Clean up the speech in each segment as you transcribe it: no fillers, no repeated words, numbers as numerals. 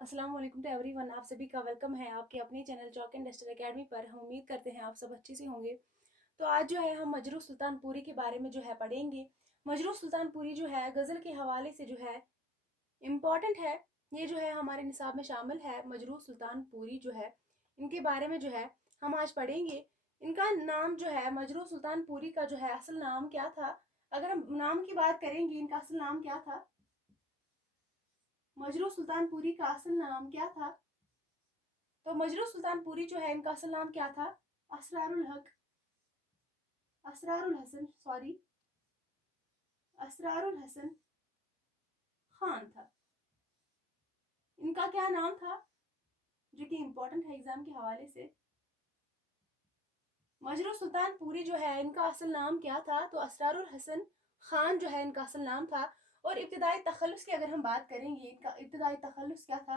अस्सलाम वालेकुम to everyone. आप सभी का वेलकम है आपके अपने channel chalk and duster academy पर। हम उम्मीद करते हैं आप सब अच्छे से होंगे। तो आज जो है हम मजरू सुल्तानपुरी के बारे में जो है पढ़ेंगे। मजरू सुल्तानपुरी जो है गज़ल के हवाले से जो है इम्पॉर्टेंट है। ये जो है हमारे निसाब में शामिल है। मजरू सुल्तानपुरी जो है इनके बारे में जो है हम आज पढ़ेंगे। इनका नाम जो है मजरू सुल्तानपुरी का जो है असल नाम क्या था। अगर हम नाम की बात करेंगे, इनका असल नाम क्या था? मजरू सुल्तानपुरी का असल नाम क्या था? तो मजरू सुल्तानपुरी जो है इनका असल नाम क्या था? असरारुल हक, असरारुल हसन, सॉरी, असरारुल हसन खान था। इनका क्या नाम था जो कि इंपॉर्टेंट है एग्जाम के हवाले से। मजरू सुल्तानपुरी जो है इनका असल नाम क्या था? तो असरारुल हसन खान जो है इनका असल नाम था। और इब्तिदाई तखल्लुस की अगर हम बात करेंगे, इनका इब्तिदाई तखल्लुस क्या था?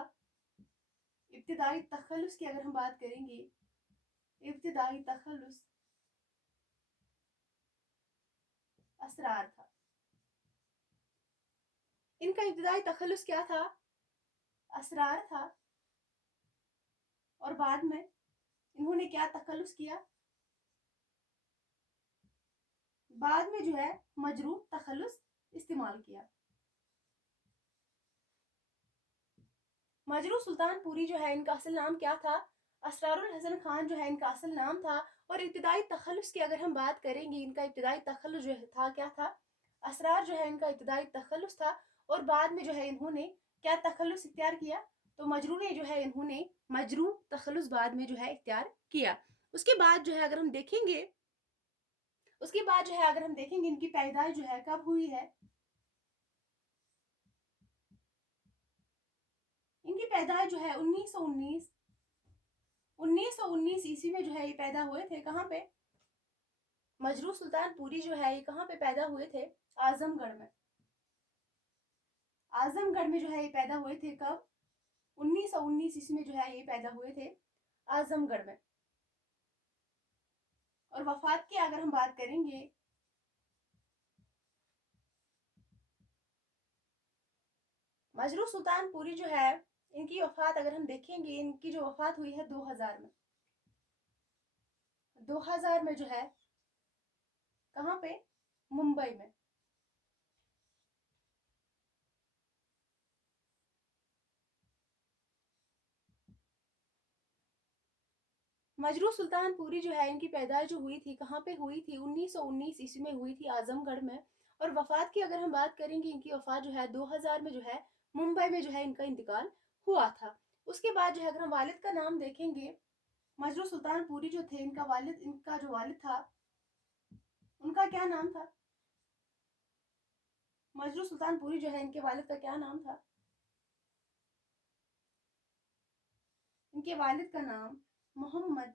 इब्तिदाई तखल्लुस की अगर हम बात करेंगे, इब्तिदाई तखल्लुस असरार था। इनका इब्तिदाई तखल्लुस क्या था? असरार था। और बाद में इन्होंने क्या तखल्लुस किया? बाद में जो है मजरू तखल्लुस इस्तेमाल किया। मजरू सुल्तानपुरी जो है इनका असल नाम क्या था? असरारुल हसन खान जो है इनका असल नाम था। और इब्तिदाई तखल्लुस की अगर हम बात करेंगे, इनका इब्तिदाई तखल्लुस जो था क्या था? असरार जो है इनका इब्तिदाई तखल्लुस था। और बाद में जो है इन्होंने क्या तखल्लुस इख्तियार किया? तो मजरू ने जो है इन्होंने मजरू तखल्लुस बाद में जो है इख्तियार किया। उसके बाद जो है अगर हम देखेंगे, उसके बाद जो है अगर हम देखेंगे इनकी पैदाइश जो है कब हुई है। इनकी पैदाइश जो है 1919 ईस्वी में जो है ये पैदा हुए थे। कहाँ पे? मजरू सुल्तानपुरी जो है ये कहाँ पे पैदा हुए थे? आजमगढ़ में। आजमगढ़ में जो है ये पैदा हुए थे। कब? 1919 ईस्वी में जो है ये पैदा हुए थे आजमगढ़ में। और वफात की अगर हम बात करेंगे, मजरू सुल्तानपुरी जो है इनकी वफात अगर हम देखेंगे, इनकी जो वफात हुई है 2000 में। 2000 में जो है कहाँ पे? मुंबई में। मजरू सुल्तानपुरी जो है इनकी पैदाइश जो हुई थी कहाँ पे हुई थी? 1919 ईस्वी में हुई थी आजमगढ़ में। और वफात की अगर हम बात करेंगे, इनकी वफात जो है 2000 में जो है मुंबई में जो है इनका इंतकाल हुआ था। उसके बाद जो है अगर हम वालिद का नाम देखेंगे, मजरू सुल्तानपुरी जो थे इनका वालिद, इनका जो वालिद था उनका क्या नाम था? मजरू सुल्तानपुरी जो है इनके वालिद का क्या नाम था? इनके वालिद का नाम मोहम्मद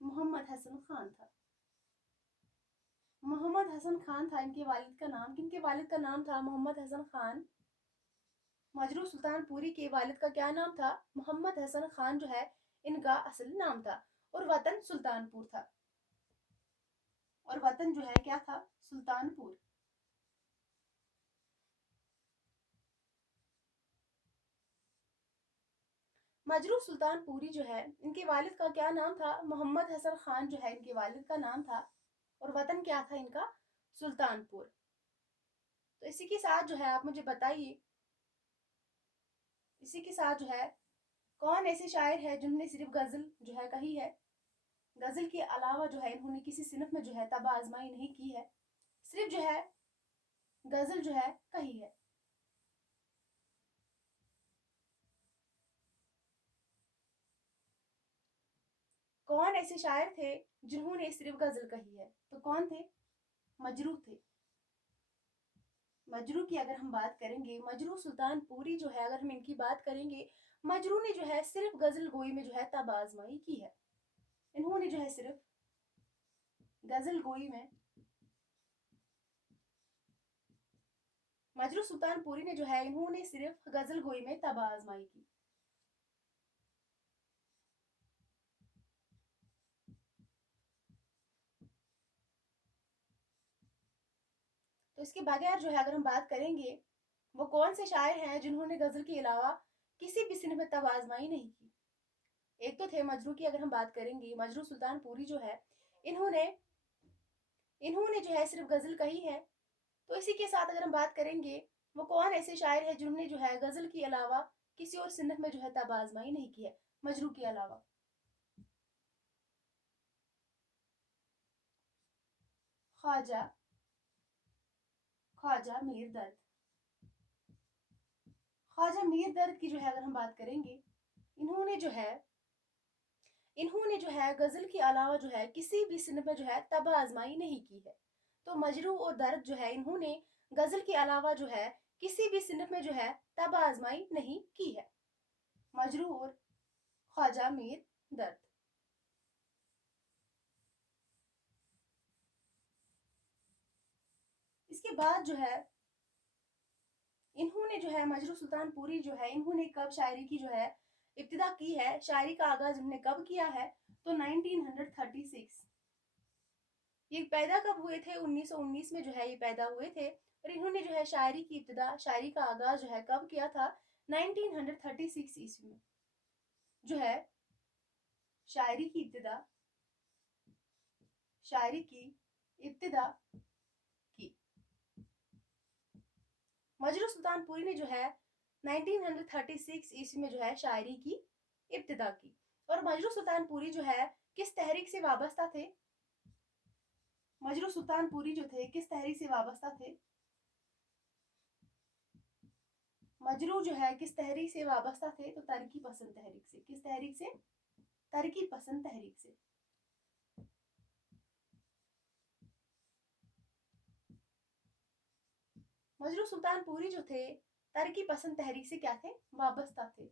मोहम्मद हसन खान था। मोहम्मद हसन खान था इनके वालिद का नाम। किनके वालिद का नाम था मोहम्मद हसन खान? मजरू सुल्तानपुरी के वालिद का क्या नाम था? मोहम्मद हसन खान जो है इनका असल नाम था। और वतन सुल्तानपुर था। और वतन जो है क्या था? सुल्तानपुर। मजरू सुल्तानपुरी जो है इनके वालिद का क्या नाम था? मोहम्मद हसन खान जो है इनके वालिद का नाम था। और वतन क्या था इनका? सुल्तानपुर। तो इसी के साथ जो है आप मुझे बताइए, इसी के साथ जो है कौन ऐसे शायर है जिन्होंने सिर्फ गजल जो है कही है? गजल के अलावा जो है इन्होंने किसी सिनफ में जो है तब आजमाई नहीं की है, सिर्फ जो है गजल जो है कही है। कौन ऐसे शायर थे जिन्होंने सिर्फ गजल कही है? तो कौन थे? मजरू थे। मजरू की अगर हम बात करेंगे, मजरू सुल्तानपुरी जो है अगर हम इनकी बात करेंगे, मजरू ने जो है सिर्फ गजल गोई में जो है तब आजमाई की है। इन्होंने जो है सिर्फ गजल गोई में, मजरू सुल्तानपुरी ने जो है इन्होंने सिर्फ गजल गोई में तब आजमाई की। तो इसके बगैर जो है अगर हम बात करेंगे, वो कौन से शायर हैं जिन्होंने गजल के अलावा किसी भी सिनफ में तब आजमाई नहीं की। एक तो थे मजरू की, अगर हम बात करेंगे मजरू सुल्तानपुरी जो है, इन्होंने इन्होंने जो है सिर्फ गजल कही है। तो इसी के साथ अगर हम बात करेंगे, वो कौन ऐसे शायर है जिन्होंने जो है गजल के अलावा किसी और सिनफ में जो है तब आजमाई नहीं की है, मजरू के अलावा? ख्वाजा ख्वाजा मीर दर्द। ख्वाजा मीर दर्द की जो है अगर हम बात करेंगे, इन्होंने जो है इन्होंने जो है गजल के अलावा जो है किसी भी सिनफ में जो है तब आजमाई नहीं की है। तो मजरू और दर्द जो है, इन्होंने गजल के अलावा जो है किसी भी सिनफ में जो है तब आजमाई नहीं की है, मजरू और ख्वाजा मीर दर्द। इसके बाद जो है इन्होंने जो है मजरू सुल्तानपुरी जो है, इन्होंने कब शायरी की जो है इब्तिदा की है, शायरी का आगाज इन्होंने कब किया है? तो 1936। ये पैदा कब हुए थे? 1919 में जो है ये पैदा हुए थे। और इन्होंने जो है शायरी की इब्तिदा, शायरी का आगाज जो है कब किया था? 1936 ईस्वी में जो है शायरी की इब्तिदा शायरी की इब्तिदा की। मजरू सुल्तानपुरी ने जो है 1936 ईस्वी में जो है शायरी की इब्तिदा की। और मजरू सुल्तानपुरी जो है किस तहरीक से वाबस्ता थे? मजरू सुल्तानपुरी जो थे किस तहरीक से वाबस्ता थे? मजरू जो है किस तहरीक से वाबस्ता थे? तो तरक्की पसंद तहरीक से। किस तहरीक से? तरक्की पसंद तहरीक से। मजरू सुल्तानपुरी जो थे तरक्की पसंद तहरीक से क्या थे? वाबस्ता थे।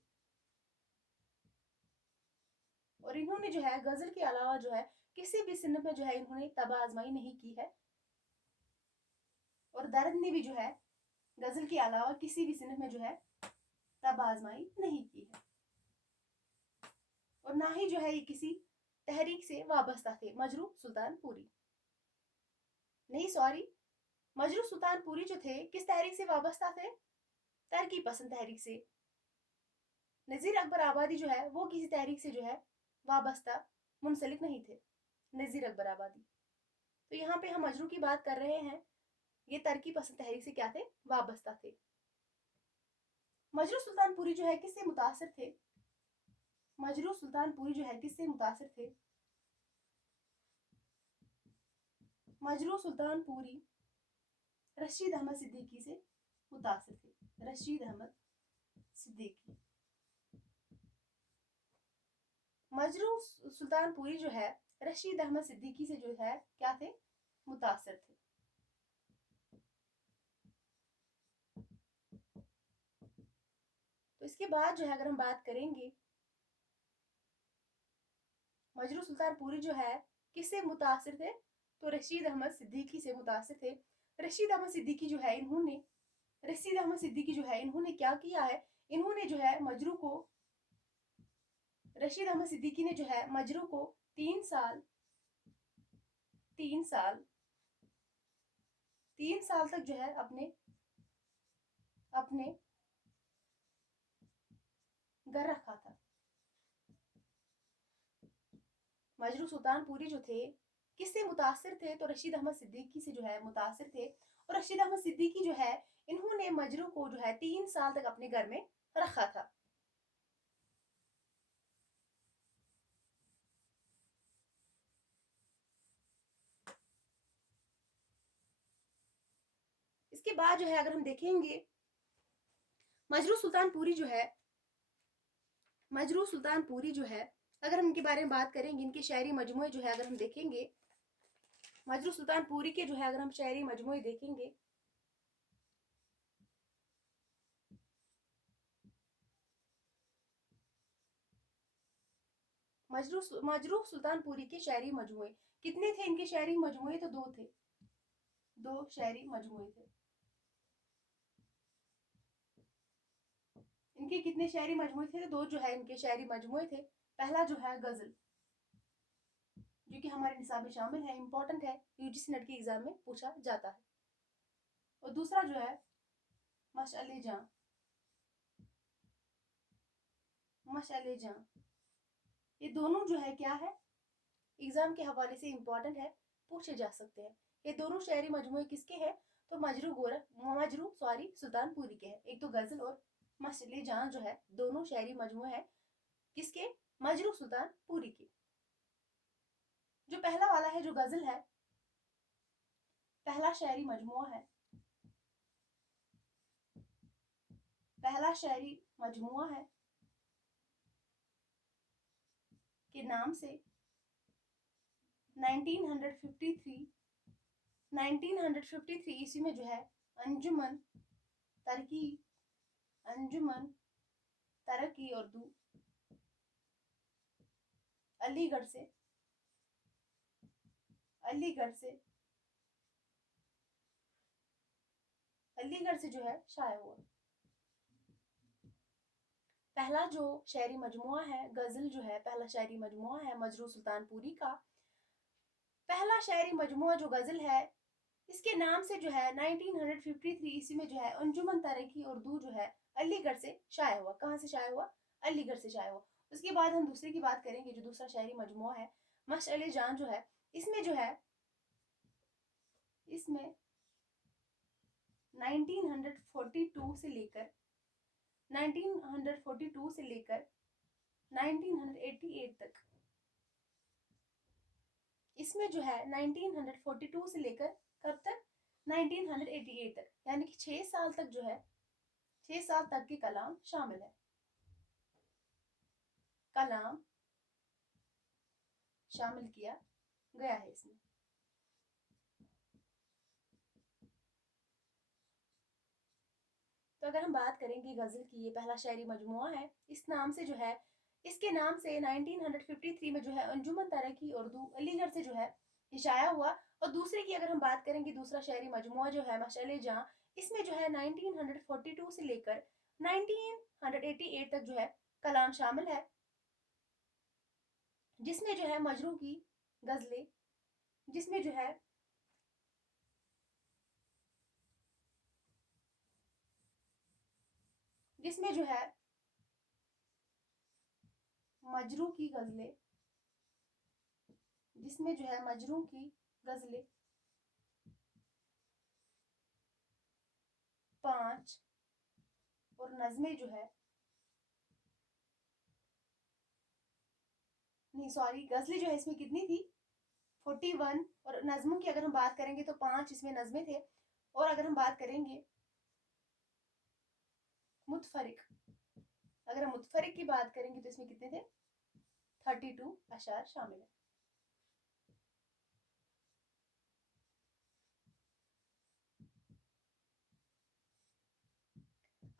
और इन्होंने जो है गजल के अलावा जो है किसी भी सिनफ में जो है इन्होंने तब आजमाई नहीं की है। और दर्द ने भी जो है गजल के अलावा किसी भी सिनफ में जो है तब आजमाई नहीं की है। और ना ही जो है ये किसी तहरीक से वाबस्ता थे, मजरू सुल्तानपुरी। नहीं, सॉरी, मजरू सुल्तानपुरी जो थे किस तहरीक से वाबस्ता थे? तरक्की पसंद तहरीक से। नजीर अकबर आबादी जो है वो किसी तहरीक से जो है वाबस्ता, मुंसलिक नहीं थे, नजीर अकबर आबादी। तो यहाँ पे हम मजरू की बात कर रहे हैं, ये तरक्की पसंद तहरीक से क्या थे? वाबस्ता थे। मजरू सुल्तानपुरी जो है किससे मुतासिर थे? मजरू सुल्तानपुरी जो है किससे मुतासिर थे? मजरू सुल्तानपुरी रशीद अहमद सिद्दीकी से मुतासिर थे। रशीद अहमद सिद्दीकी। मजरू सुल्तानपुरी जो है रशीद अहमद सिद्दीकी से जो है क्या थे? मुतासिर थे। तो इसके बाद जो है अगर हम बात करेंगे, मजरू सुल्तानपुरी जो है किससे मुतासिर थे? तो रशीद अहमद सिद्दीकी से मुतासिर थे। रशीद अहमद सिद्दीकी जो है इन्होंने रशीद अहमद सिद्दीकी जो है इन्होंने क्या किया है? इन्होंने जो है मजरू को रशीद अहमद सिद्दीकी ने जो है मजरू को 3 साल 3 साल तक जो है अपने अपने घर रखा था। मजरू सुल्तानपुरी जो थे किससे मुतासिर थे? तो रशीद अहमद सिद्दीकी से जो है मुतासिर थे। और रशीद अहमद सिद्दीकी जो है इन्होंने मजरू को जो है 3 साल तक अपने घर में रखा था। इसके बाद जो है अगर हम देखेंगे, मजरू सुल्तानपुरी जो है मजरू सुल्तानपुरी जो है अगर हम इनके बारे में बात करेंगे, इनके शायरी मजमूए जो है अगर हम देखेंगे, मजरू सुल्तानपुरी के जो है अगर हम शायरी मजमूए देखेंगे, मजरू सुल्तानपुरी के शायरी मजमूए कितने थे? इनके शायरी मजमूए तो 2 थे, 2 शायरी मजमूए थे। इनके कितने शायरी मजमूए थे? तो 2 जो है इनके शायरी मजमूए थे। पहला जो है गजल, जो कि हमारे निसाब में शामिल है, इंपॉर्टेंट है, यूजीसी नेट के एग्जाम में पूछा जाता है। और दूसरा जो है मशअल जां। मशाले जां, ये दोनों जो है क्या है, एग्जाम के हवाले से इम्पोर्टेंट है, पूछे जा सकते हैं। ये दोनों शायरी मजमूए किसके हैं, तो मजरू सुल्तानपुरी के हैं। एक तो गजल और मशाले जां जो है दोनों शायरी मजमूए हैं किसके, मजरू सुल्तानपुरी के। जो पहला वाला है जो गजल है, पहला शायरी मजमुआ है, पहला शायरी मजमुआ है के नाम से 1953 ईस्वी में जो है अंजुमन तरकी अंजुमन तरक्की उर्दू अलीगढ़ से जो है शाया हुआ। पहला जो शायरी मजमुआ है गजल जो है, पहला शायरी मजमुआ है मजरू सुल्तानपुरी का। पहला शायरी मजमुआ जो गजल है इसके नाम से जो है 1953 ईस्वी में जो है अंजुमन तरक्की उर्दू जो है अलीगढ़ से शाया हुआ। कहाँ से शाया हुआ, अलीगढ़ से शाया हुआ। उसके बाद हम दूसरे की बात करेंगे, जो दूसरा शायरी मजमुआ है मशअले जान जो है, इसमें जो है इसमें 1942 से लेकर 1988 तक, इसमें जो है 1942 से लेकर कब तक, 1988 तक, यानी कि 6 साल तक जो है 6 साल तक के कलाम शामिल है, कलाम शामिल किया गया है इसमें। तो अगर हम बात करेंगे गजल की, ये पहला शायरी मजमुआ है, इस नाम से जो है, इसके नाम से 1953 में जो है अंजुमन तरक्की उर्दू अलीगढ़ से जो है इशाया हुआ। और दूसरे की अगर हम बात करेंगे, दूसरा शायरी मजमुआ जो है मशाले जहां, इसमें जो है 1942 से लेकर 1988 तक जो है कलाम शामिल है, जिसमें जो है मजरू की गजलें, जिसमें जो है जिसमें जो है मजरू की गजलें, जिसमें जो है मजरू की गजलें 5 और नज़में जो है, नहीं सॉरी, गजलें जो है इसमें कितनी थी 41, और नज़मों की अगर हम बात करेंगे तो 5 इसमें नज़में थे। और अगर हम बात करेंगे मुतफरिक, अगर हम मुतफरिक की बात करेंगे तो इसमें कितने थे, 32 अशार शामिल है।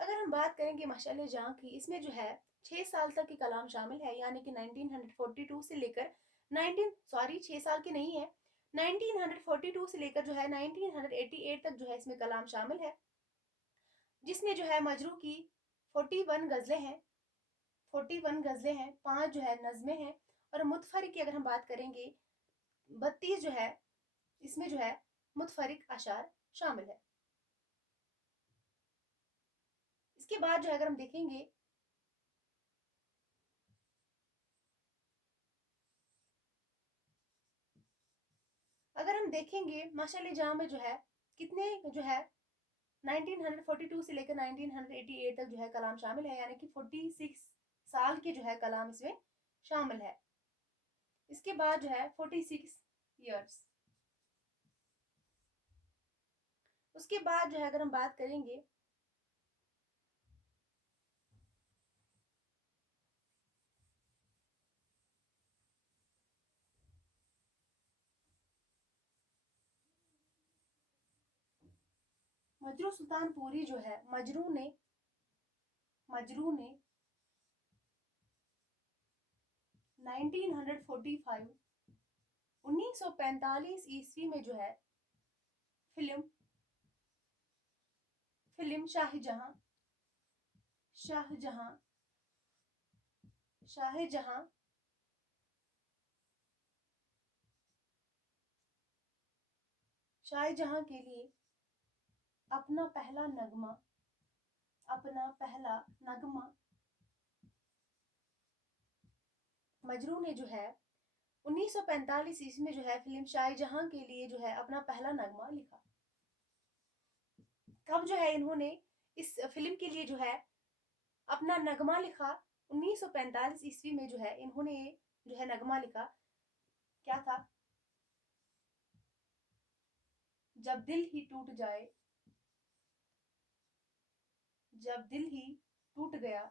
अगर हम बात करेंगे मशाले जहां की, इसमें जो है 6 साल तक के कलाम शामिल है, यानी कि 1942 से लेकर 6 साल के नहीं है, 1942 से लेकर जो है 1988 तक जो है इसमें कलाम शामिल है, जिसमें जो है मजरू की 41 गजलें हैं, 5 जो है नज़में हैं। और मुतफरिक की अगर हम बात करेंगे 32 जो है, इसमें जो है मुतफरिक अशार शामिल है। इसके बाद जो है अगर हम देखेंगे, अगर हम देखेंगे माशाअल्लाह जहां में जो है कितने जो है 1942 से लेकर 1988 तक जो है कलाम शामिल है, यानी कि 46 साल के जो है कलाम इसमें शामिल है। इसके बाद जो है 46 ईयर्स। उसके बाद जो है अगर हम बात करेंगे, मजरू सुल्तानपुरी जो है मजरू ने 1945 1945 ईस्वी में जो है फिल्म फिल्म शाहजहां शाहजहां शाहजहां के लिए अपना पहला नगमा मजरू ने जो है 1945 ईस्वी में जो है फिल्म शाहजहां के लिए जो है अपना पहला नगमा लिखा। कब जो है इन्होंने इस फिल्म के लिए जो है अपना नगमा लिखा? 1945 ईस्वी में जो है इन्होंने जो है नगमा लिखा। क्या था? जब दिल ही टूट जाए, जब दिल ही टूट गया,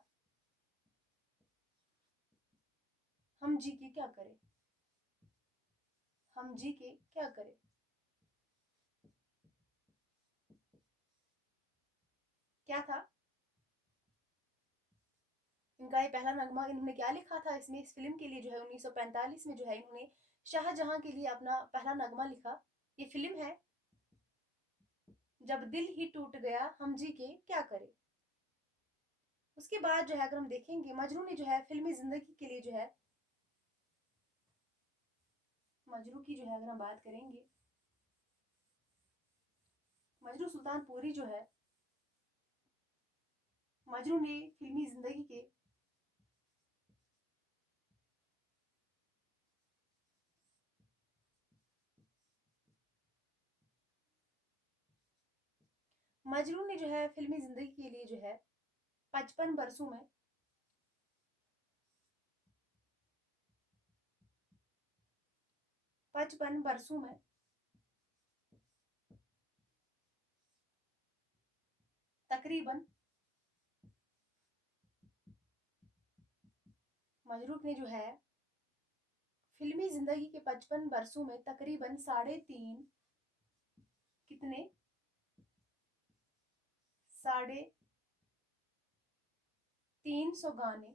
हम जी के क्या करें, हम जी के क्या करें। क्या था इनका ये पहला नगमा? इन्होंने क्या लिखा था इसमें? इस फिल्म के लिए जो है 1945 में जो है इन्होंने शाहजहां के लिए अपना पहला नगमा लिखा। ये फिल्म है जब दिल ही टूट गया, हम जी के क्या करें। उसके बाद जो है अगर हम देखेंगे मजरू ने जो है फिल्मी जिंदगी के लिए जो है मजरू की जो है अगर हम बात करेंगे, मजरू सुल्तानपुरी जो है मजरू ने फिल्मी जिंदगी के मजरू ने जो है फिल्मी जिंदगी के लिए जो है 55 बरसों में 55 बरसों में तकरीबन मजरू ने जो है फिल्मी जिंदगी के 55 बरसों में तकरीबन 3.5 कितने 350 गाने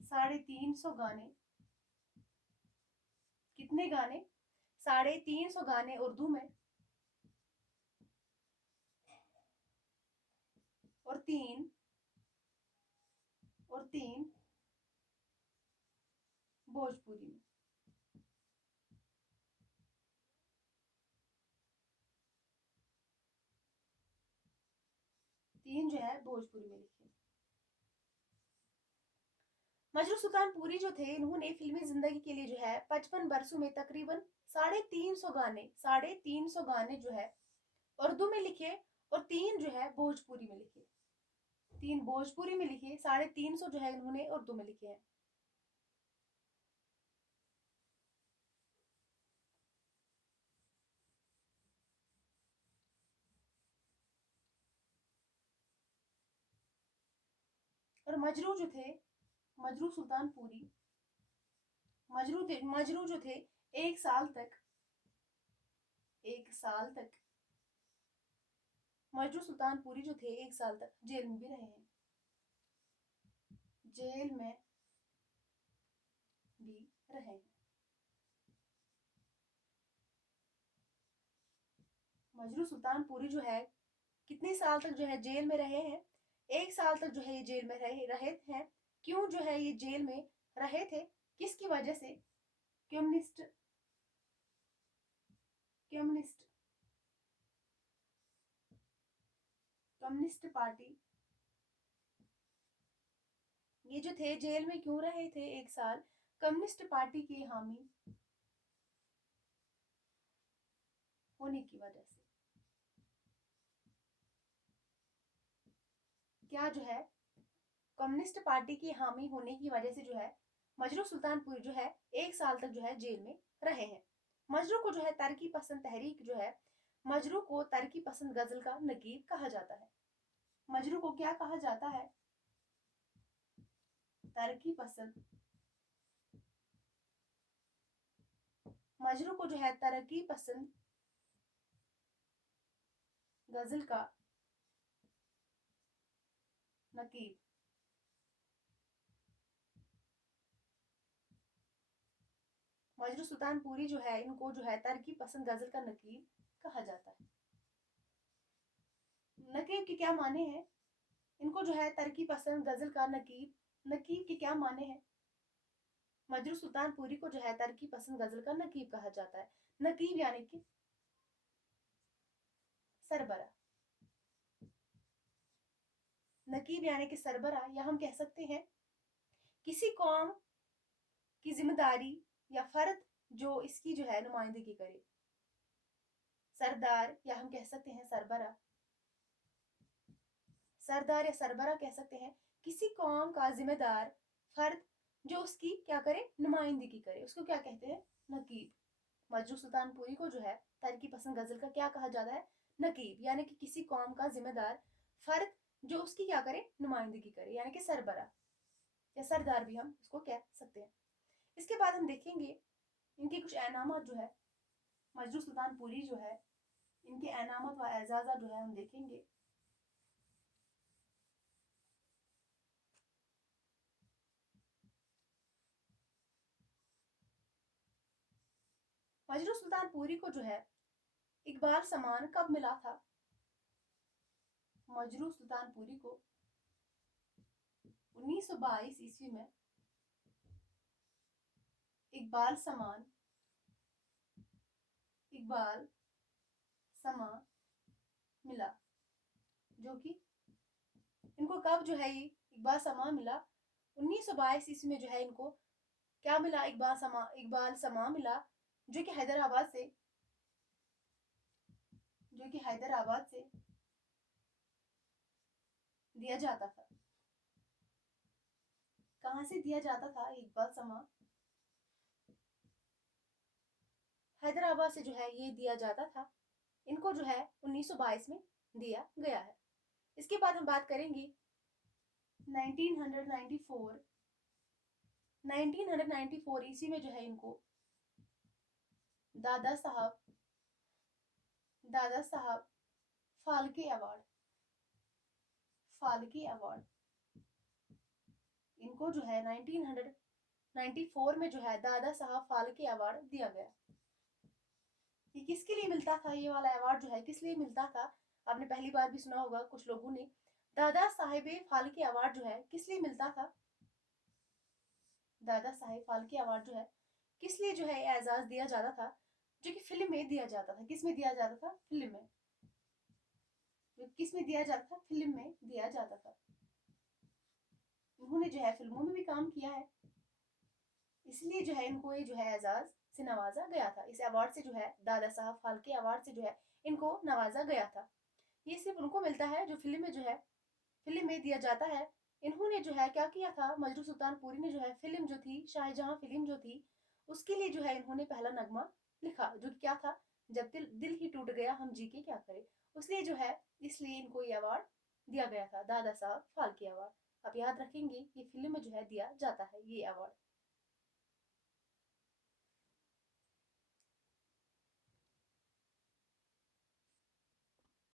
350 गाने कितने गाने 350 गाने उर्दू में और तीन भोजपुरी में। तीन जो है भोजपुरी में लिखे। मजरू सुल्तानपुरी जो थे इन्होंने फिल्मी जिंदगी के लिए जो है 55 बरसों में तकरीबन 350 गाने जो है उर्दू में लिखे और तीन जो है भोजपुरी में लिखे। तीन भोजपुरी में लिखे, 350 जो है इन्होंने उर्दू में लिखे हैं। और मजरू जो थे मजरू सुल्तानपुरी मजरू जो थे एक साल तक मजरू सुल्तानपुरी जो थे 1 साल तक जेल में भी रहे हैं। जेल में भी रहे हैं। मजरू सुल्तानपुरी जो है कितने साल तक जो है जेल में रहे हैं? 1 साल तक जो है ये जेल में रहे हैं। क्यों जो है ये जेल में रहे थे? किसकी वजह से? Communist communist communist party. ये जो थे जेल में क्यों रहे थे 1 साल? कम्युनिस्ट पार्टी के हामी होने की वजह से। क्या जो है कम्युनिस्ट पार्टी की हामी होने की वजह से जो है मजरू सुल्तानपुरी जो है 1 साल तक जो है जेल में रहे हैं। मजरू को जो है तरक्की पसंद तहरीक जो है मजरू को तरक्की पसंद गजल का नकीब कहा जाता है। मजरू को क्या कहा जाता है? तरक्की पसंद। मजरू को जो है तरक्की पसंद गजल का नकीब। मजरू सुल्तानपुरी जो है इनको जो है तरक्की पसंद गजल का नकीब कहा जाता है। नकीब के क्या माने हैं? इनको जो है तरक्की पसंद गजल का नकीब के क्या माने हैं? मजरू सुल्तानपुरी को जो है तरक्की पसंद गजल का नकीब कहा जाता है। नकीब यानी कि सरबरा। नकीब यानी कि सरबरा, या हम कह सकते हैं किसी कौम की जिम्मेदारी या फर्द जो इसकी जो है नुमाइंदगी करे। सरदार या हम कह सकते हैं सरबरा। सरदार या सरबरा कह सकते हैं किसी कौम का जिम्मेदार फर्द जो उसकी क्या करे, नुमाइंदगी करे, उसको क्या कहते हैं, नकीब। मजरू सुल्तानपुरी को जो है तारिकी पसंद गजल का क्या कहा जाता है, नकीब, यानी कि किसी कौम का जिम्मेदार फर्द जो उसकी क्या करे, नुमाइंदगी करे, यानी कि सरबरा या सरदार भी हम उसको कह सकते हैं। इसके बाद हम देखेंगे इनके कुछ एनामात जो है, मजरू सुल्तानपुरी जो है इनके एनामत व एजाजा जो है हम देखेंगे। मजरू सुल्तानपुरी को जो है इकबाल सम्मान कब मिला था? मजरू सुल्तानपुरी को 1922 ईस्वी में इकबाल सम्मान मिला, जो कि इनको कब जो है ये इकबाल सम्मान मिला? 1922 ईस्वी में जो है इनको क्या मिला, इकबाल सम्मान मिला, जो कि हैदराबाद से दिया जाता था। कहां से दिया जाता था इकबाल सम्मान? हैदराबाद से जो है ये दिया जाता था। इनको जो है 1922 में दिया गया है। इसके बाद हम बात करेंगे 1994 ईस्वी में जो है इनको दादा साहब फाल्के अवार्ड इनको जो है 1994 में जो है दादा साहब फाल्के अवार्ड दिया गया। ये किसके लिए मिलता था, ये वाला अवार्ड जो है किस लिए मिलता था? आपने पहली बार भी सुना होगा कुछ लोगों ने। दादा साहेब फाल्के अवार्ड जो है किस लिए मिलता था? दादा साहेब फाल्के अवार्ड जो है किस लिए जो है एजाज दिया जाता था? जो कि फिल्म में दिया जाता था। किस में दिया जाता था? फिल्म में। किस में दिया जाता था? फिल्म में दिया जाता था। उन्होंने जो है फिल्मों में भी काम किया है, इसलिए जो है इनको ये जो है एजाज से नवाजा गया था। इस अवार्ड से जो है दादा साहब फाल्के अवार्ड से जो है इनको नवाजा गया था। ये सिर्फ उनको मिलता है जो फिल्म में जो है फिल्म में दिया जाता है। इन्होंने जो है क्या किया था, मजरू सुल्तानपुरी ने जो है फिल्म जो थी शाहजहां फिल्म जो थी उसके लिए जो है इन्होंने पहला नगमा लिखा, जो क्या था, जब दिल ही टूट गया हम जी के क्या करे। उसलिए जो है इसलिए इनको ये अवार्ड दिया गया था, दादा साहब फाल्के अवार्ड। आप याद रखेंगे ये फिल्म में जो है दिया जाता है ये अवार्ड।